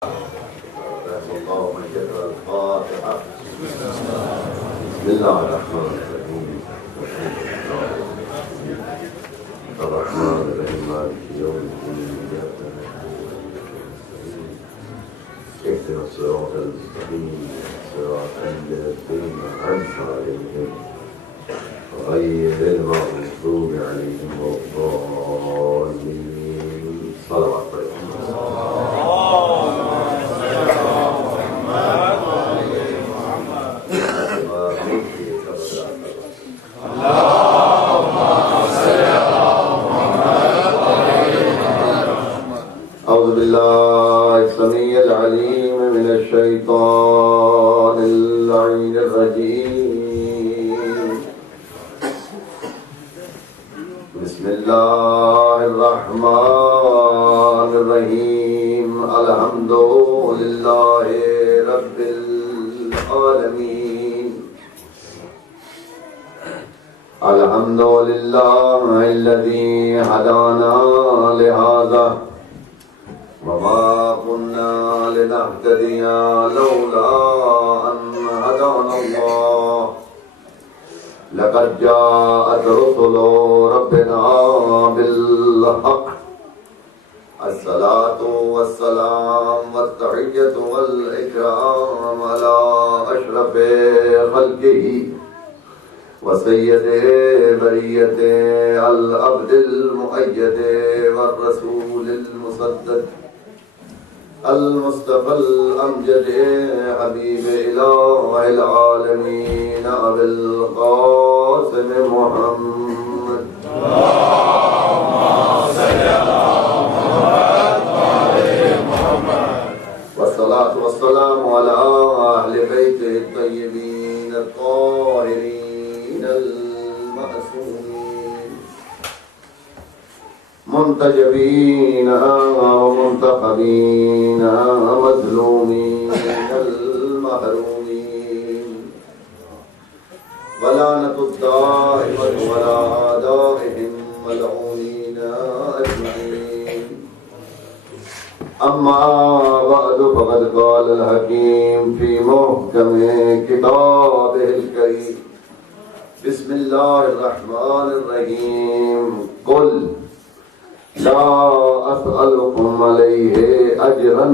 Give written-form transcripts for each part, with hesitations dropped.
بسم الله الرحمن الرحيم الرحمن الرحيم مالك يوم الدين اهدنا الصراط المستقيم صراط الذين أنعمت عليهم غير المغضوب عليهم ولا الضالين. صلوات أعوذ بالله السميع العليم من الشيطان اللعين الرجيم. بسم الله الرحمن الرحيم. الحمد لله رب العالمين. الحمد لله الذي هدانا لهذا وما كنا لنهتدي لولا أن هدانا الله. لقد جاءت رسل ربنا بالحق. الصلاة والسلام والتحية والإكرام على أشرف خلقه وسيد برية العبد المؤيد والرسول المسدد المصطفى الأمجد حبيب إله العالمين أبي القاسم محمد. اللهم صل على محمد. والصلاة والسلام على أهل بيته الطيبين الطاهرين المعصومين منتجبين ومنتخبين مظلومين المحرومين ولعنة الدائمة على أعدائهم ملعونين أجمعين. أما بعد فقد قال الحكيم في محكم كتابه الكريم. بسم الله الرحمن الرحيم. قل لا أسألكم عليه أجرا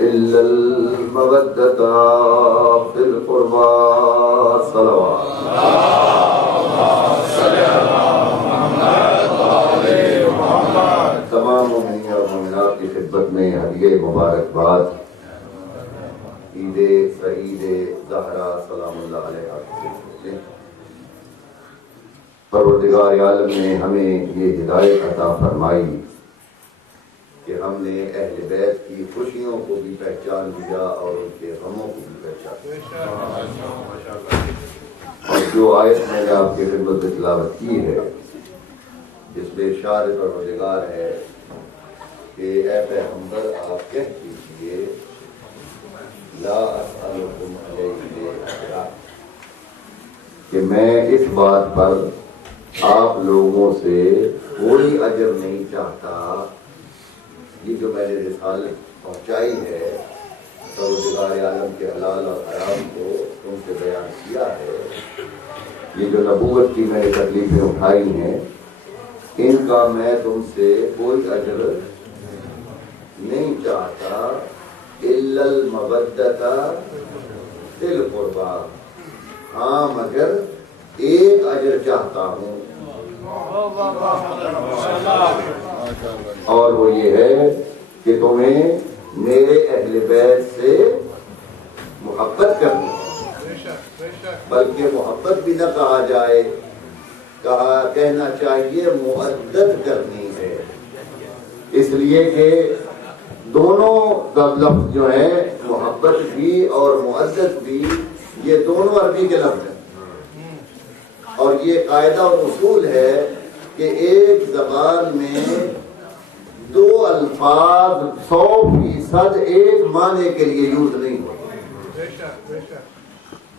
إلا المودة في القربى. صلوات. تمام مومنین اور مومنات کی خدمت میں ہدیہ مبارکباد عید سعید زہرا سلام اللہ علیہا. پروردگار عالم نے ہمیں یہ ہدایت عطا فرمائی کہ ہم نے اہل بیت کی خوشیوں کو بھی پہچان لیا اور ان کے غموں کو بھی پہچان لیا. اور جو آیت میں نے آپ کی خدمت میں تلاوت کی ہے جس میں ارشاد پروردگار ہے کہ اے پیغمبر آپ کہہ دیجئے لا اسألکم علیہ اجرا، کہ میں اس بات پر آپ لوگوں سے کوئی اجر نہیں چاہتا. یہ جو میں نے رسالت پہنچائی ہے پروردگار عالم کے حلال اور حرام کو تم سے بیان کیا ہے، یہ جو نبوت کی میں نے تکلیفیں اٹھائی ہیں ان کا میں تم سے کوئی اجر نہیں چاہتا الا المودۃ فی القربی. ہاں مگر ایک اجر چاہتا ہوں اور وہ یہ ہے کہ تمہیں میرے اہل بیت سے محبت کرنی ہے. بلکہ محبت بھی نہ کہا جائے، کہنا چاہیے مؤدت کرنی ہے، اس لیے کہ دونوں لفظ جو ہیں محبت بھی اور مؤدت بھی یہ دونوں عربی کے لفظ ہیں. اور یہ قاعدہ اور اصول ہے کہ ایک زبان میں دو الفاظ 100% ایک معنی کے لیے یوز نہیں ہوتے.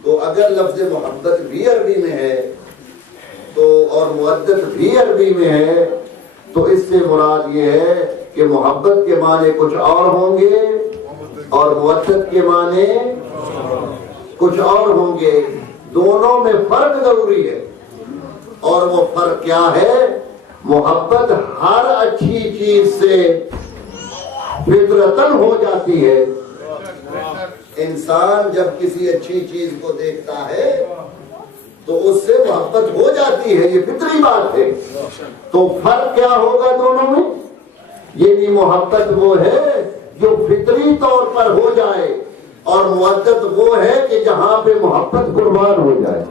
تو اگر لفظ محبت بھی عربی میں ہے تو اور مؤدت بھی عربی میں ہے تو اس سے مراد یہ ہے کہ محبت کے معنی کچھ اور ہوں گے اور مودت کے معنی کچھ اور ہوں گے. دونوں میں فرق ضروری ہے. اور وہ فرق کیا ہے؟ محبت ہر اچھی چیز سے فطرتاً ہو جاتی ہے. انسان جب کسی اچھی چیز کو دیکھتا ہے تو اس سے محبت ہو جاتی ہے. یہ فطری بات ہے. تو فرق کیا ہوگا دونوں میں؟ یعنی محبت وہ ہے جو فطری طور پر ہو جائے اور مودت وہ ہے کہ جہاں پہ محبت قربان ہو جائے.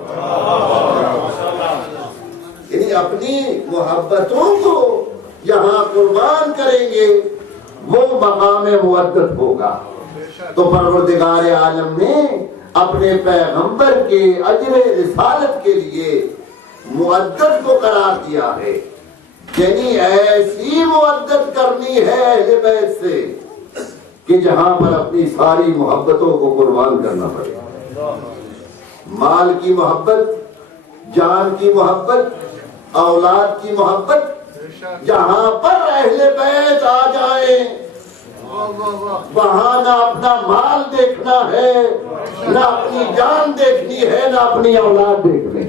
یعنی اپنی محبتوں کو جہاں قربان کریں گے وہ مقام مودت ہوگا. تو پروردگار عالم نے اپنے پیغمبر کے اجر رسالت کے لیے مودت کو قرار دیا ہے. یعنی ایسی مودت کرنی ہے اہل بیت سے کہ جہاں پر اپنی ساری محبتوں کو قربان کرنا پڑے. مال کی محبت، جان کی محبت، اولاد کی محبت، جہاں پر اہل بیت آ جائیں وہاں نہ اپنا مال دیکھنا ہے، نہ اپنی جان دیکھنی ہے، نہ اپنی اولاد دیکھنی.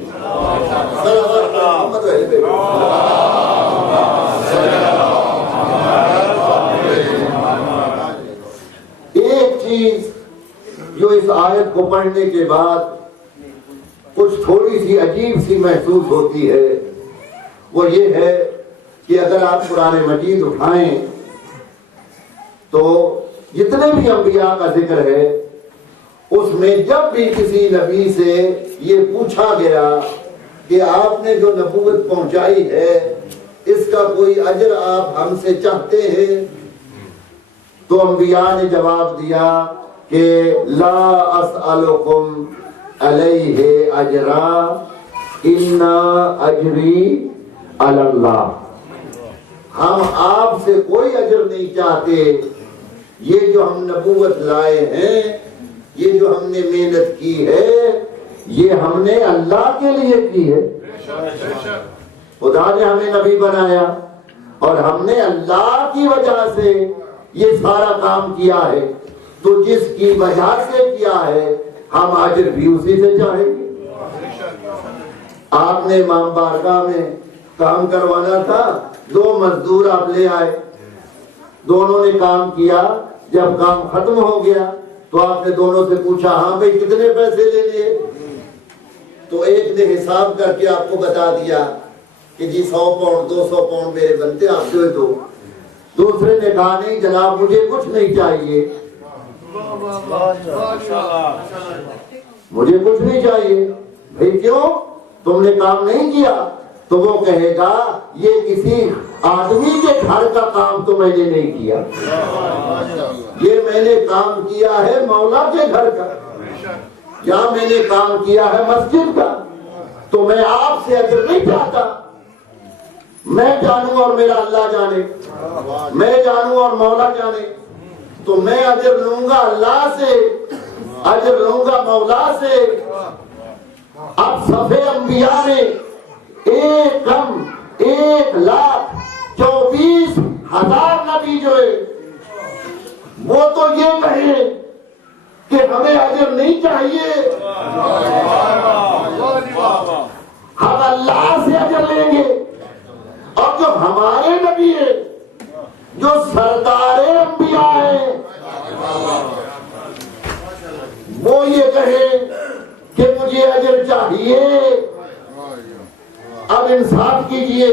ایک چیز جو اس آیت کو پڑھنے کے بعد کچھ تھوڑی سی عجیب سی محسوس ہوتی ہے وہ یہ ہے کہ اگر آپ قرآن مجید اٹھائیں تو جتنے بھی انبیاء کا ذکر ہے اس میں جب بھی کسی نبی سے یہ پوچھا گیا کہ آپ نے جو نبوت پہنچائی ہے اس کا کوئی اجر آپ ہم سے چاہتے ہیں تو انبیاء نے جواب دیا کہ لا اسألکم علیہ اجرا انا اجری علی اللہ. ہم آپ سے کوئی اجر نہیں چاہتے. یہ جو ہم نبوت لائے ہیں، یہ جو ہم نے محنت کی ہے، یہ ہم نے اللہ کے لیے کی ہے. خدا نے ہمیں نبی بنایا اور ہم نے اللہ کی وجہ سے یہ سارا کام کیا ہے. تو جس کی وجہ سے کیا ہے ہم اجر بھی اسی سے چاہیں گے. آپ نے امام بارگاہ میں کام کروانا تھا، 2 مزدور آپ لے آئے، دونوں نے کام کیا. جب کام ختم ہو گیا تو آپ نے دونوں سے پوچھا ہاں بھائی کتنے پیسے لے لیے؟ تو ایک نے حساب کر کے آپ کو بتا دیا کہ جی 100 پاؤنڈ 200 پاؤنڈ میرے بنتے آپ جو دو. دوسرے نے کہا نہیں جناب مجھے کچھ نہیں چاہیے، مجھے کچھ نہیں چاہیے. بھائی کیوں؟ تم نے کام نہیں کیا. تو وہ کہے گا یہ کسی آدمی کے گھر کا کام تو میں نے نہیں کیا، یہ میں نے کام کیا ہے مولا کے گھر کا، یا میں نے کام کیا ہے مسجد کا. تو میں آپ سے اجر نہیں چاہتا. میں جانوں اور میرا اللہ جانے، میں جانوں اور مولا جانے. تو میں اجر لوں گا اللہ سے، اجر لوں گا مولا سے. اب صفے انبیاء نے 1,24,000 نبی جو ہے وہ تو یہ کہے کہ ہمیں اجر نہیں چاہیے، ہم اللہ سے اجر لیں گے. اور جو ہمارے نبی ہیں جو سردار انبیاء ہیں وہ یہ کہے کہ مجھے اجر چاہیے. اب انصاف کیجئے،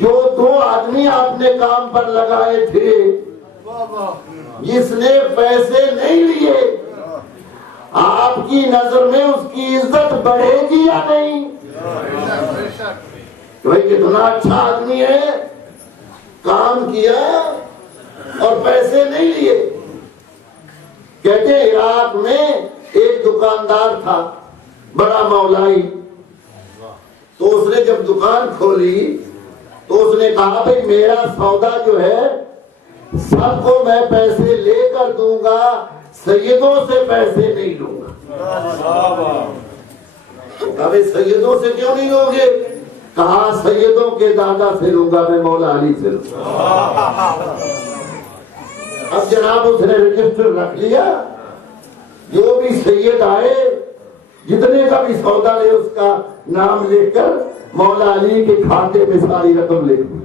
جو 2 آدمی آپ نے کام پر لگائے تھے جس نے پیسے نہیں لیے، آپ کی نظر میں اس کی عزت بڑھے گی یا نہیں؟ بھائی کتنا اچھا آدمی ہے، کام کیا اور پیسے نہیں لیے. کہتے عراق میں ایک دکاندار تھا بڑا مولائی. تو اس نے جب دکان کھولی تو اس نے کہا بھئی میرا سودا جو ہے سب کو میں پیسے لے کر دوں گا، سیدوں سے پیسے نہیں لوں گا. ابھی سیدوں سے کیوں نہیں لو گے؟ کہا سیدوں کے دادا سے لوں گا، میں مولا علی سے لوں گا. اب جناب اس نے رجسٹر رکھ لیا، جو بھی سید آئے جتنے کا بھی سودا لے اس کا نام لکھ کر مولا علی کے کھاتے میں ساری رقم لکھ دی۔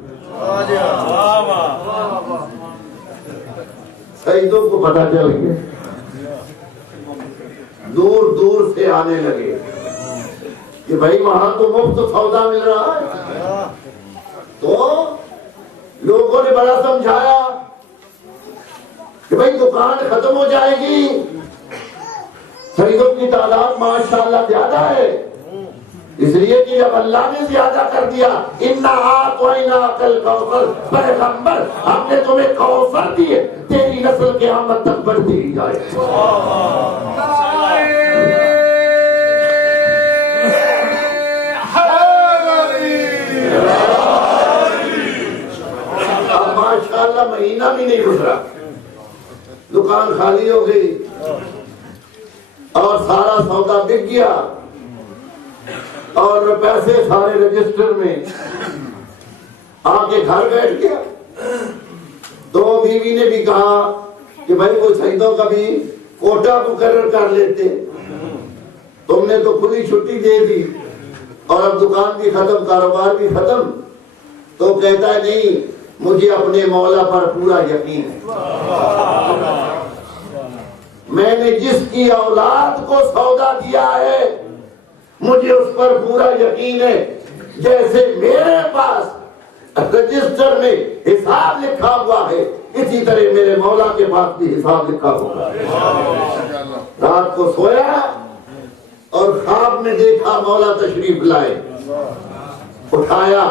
سیدوں کو پتہ چل گیا، دور دور سے آنے لگے کہ بھائی وہاں تو مفت سودا مل رہا ہے۔ تو لوگوں نے بڑا سمجھایا کہ بھائی دکان ختم ہو جائے گی، سیدوں کی تعداد ماشاءاللہ زیادہ ہے، اس لیے کہ جب اللہ نے زیادہ کر دیا اِنَّا أَعْطَيْنَاكَ الْكَوْثَرَ، پیغمبر ہم نے تمہیں کوثر دیے، تیری نسل قیامت تک بڑھتی ہی جائے۔ اب ماشاءاللہ مہینہ بھی نہیں گزرا، دکان خالی ہو گئی اور سارا سودا بک گیا اور پیسے سارے رجسٹر میں آ کے گھر بیٹھ گیا۔ تو بیوی نے بھی کہا کہ بھائی وہ سیدوں کا بھی کوٹا مقرر کر لیتے، تم نے تو کھلی چھٹی دے دی اور اب دکان بھی ختم، کاروبار بھی ختم۔ تو کہتا ہے نہیں، مجھے اپنے مولا پر پورا یقین ہے، میں نے جس کی اولاد کو سودا دیا ہے مجھے اس پر پورا یقین ہے، جیسے میرے پاس رجسٹر میں حساب لکھا ہوا ہے اسی طرح میرے مولا کے پاس بھی حساب لکھا ہوا ہے۔ رات کو سویا اور خواب میں دیکھا مولا تشریف لائے، اٹھایا،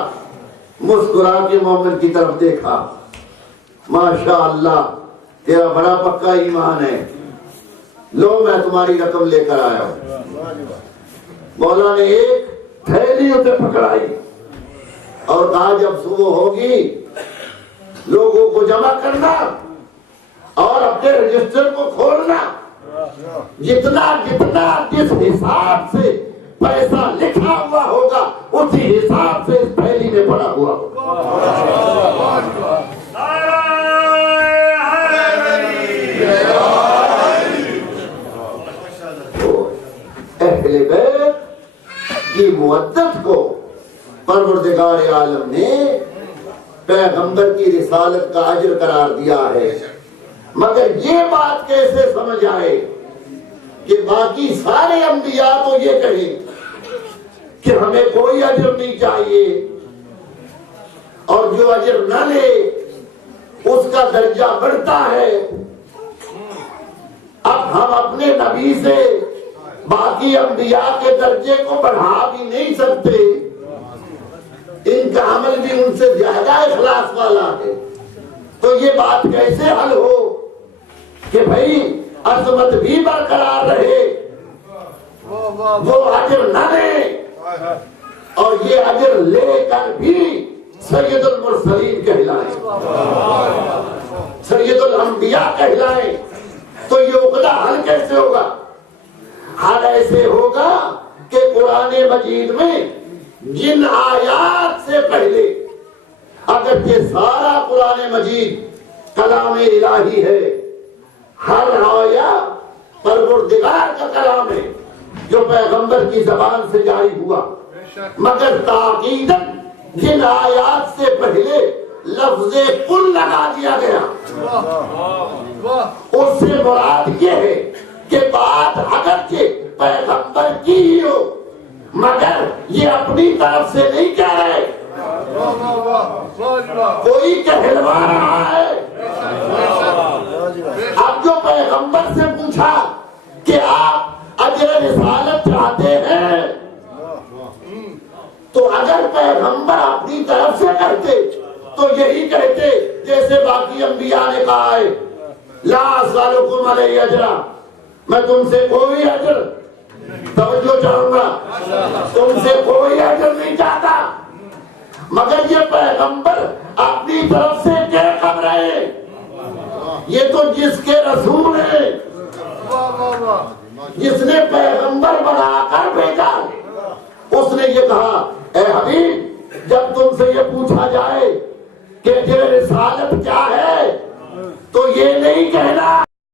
مسکرا کے مومن کی طرف دیکھا، ماشاءاللہ تیرا بڑا پکا ایمان ہے، لو میں تمہاری رقم لے کر آیا ہوں۔ مولا نے ایک تھیلی اسے پکڑائی اور کہا جب صبح ہوگی لوگوں کو جمع کرنا اور اپنے رجسٹر کو کھولنا، جتنا جتنا جس حساب سے پیسہ لکھا ہوا ہوگا اسی حساب سے اس تھیلی میں پڑا ہوا ہوگا۔ اہل بیت کی مودت کو پروردگار عالم نے پیغمبر کی رسالت کا اجر قرار دیا ہے، مگر یہ بات کیسے سمجھ آئے کہ باقی سارے انبیاء تو یہ کہیں کہ ہمیں کوئی اجر نہیں چاہیے اور جو اجر نہ لے اس کا درجہ بڑھتا ہے۔ اب ہم اپنے نبی سے باقی انبیاء کے درجے کو بڑھا بھی نہیں سکتے، ان کا عمل بھی ان سے زیادہ اخلاص والا ہے، تو یہ بات کیسے حل ہو کہ بھائی عظمت بھی برقرار رہے، وہ اجر نہ لے اور یہ اجر لے کر بھی سید المرسلین کہلائیں، سید الانبیاء کہلائیں، تو یہ عقدہ حل کیسے ہوگا؟ حال ایسے ہوگا کہ قرآن مجید میں جن آیات سے پہلے، اگرچہ سارا قرآن مجید کلام الہی ہے، ہر آیا پروردگار کا کلام ہے جو پیغمبر کی زبان سے جاری ہوا، مگر تاکیداً جن آیات سے پہلے لفظ کل لگا دیا گیا، اس سے مراد یہ ہے کہ بات اگرچہ پیغمبر کی ہی ہو مگر یہ اپنی طرف سے نہیں کہہ رہے، کوئی کہلوا رہا ہے۔ اب جو پیغمبر سے پوچھا کہ آپ اجر رسالت چاہتے ہیں، تو اگر پیغمبر اپنی طرف سے کہتے تو یہی کہتے جیسے باقی انبیاء نے کہا ہے، لا اسألکم علیہ اجرا، میں تم سے کوئی اجر، توجہ چاہوں گا، تم سے کوئی اجر نہیں چاہتا، مگر یہ پیغمبر اپنی طرف سے کہہ کب رہے، یہ تو جس کے رسول ہیں، جس نے پیغمبر بنا کر بھیجا، اس نے یہ کہا اے حبیب جب تم سے یہ پوچھا جائے کہ تیرے رسالت کیا ہے تو یہ نہیں کہنا